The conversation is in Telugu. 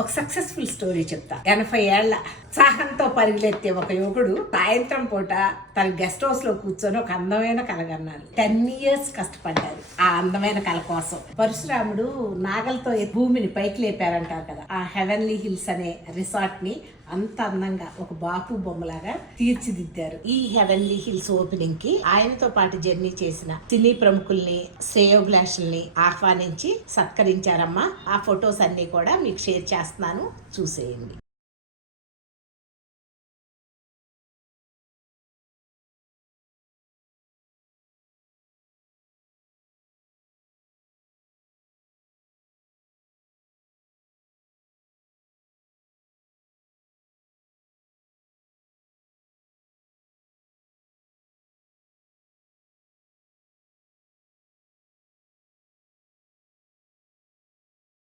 ఒక సక్సెస్ఫుల్ స్టోరీ చెప్తా. 80 ఏళ్ల ఉత్సాహంతో పరిగెత్తే ఒక యువకుడు సాయంత్రం పూట తన గెస్ట్ హౌస్ లో కూర్చొని ఒక అందమైన కల కన్నారు. 10 years కష్టపడ్డారు ఆ అందమైన కళ కోసం. పరశురాముడు నాగలతో భూమిని పైకి లేపారంటారు కదా, ఆ హెవెన్లీ హిల్స్ అనే రిసార్ట్ ని అంత అందంగా ఒక బాపు బొమ్మలాగా తీర్చిదిద్దారు. ఈ హెవెన్లీ హిల్స్ ఓపెనింగ్ కి ఆయనతో పాటు జర్నీ చేసిన సినీ ప్రముఖుల్ని, శ్రేయోభిలాషుల్ని ఆహ్వానించి సత్కరించారమ్మా. ఆ ఫొటోస్ అన్ని కూడా మీకు షేర్ చేస్తున్నాను, చూసేయండి.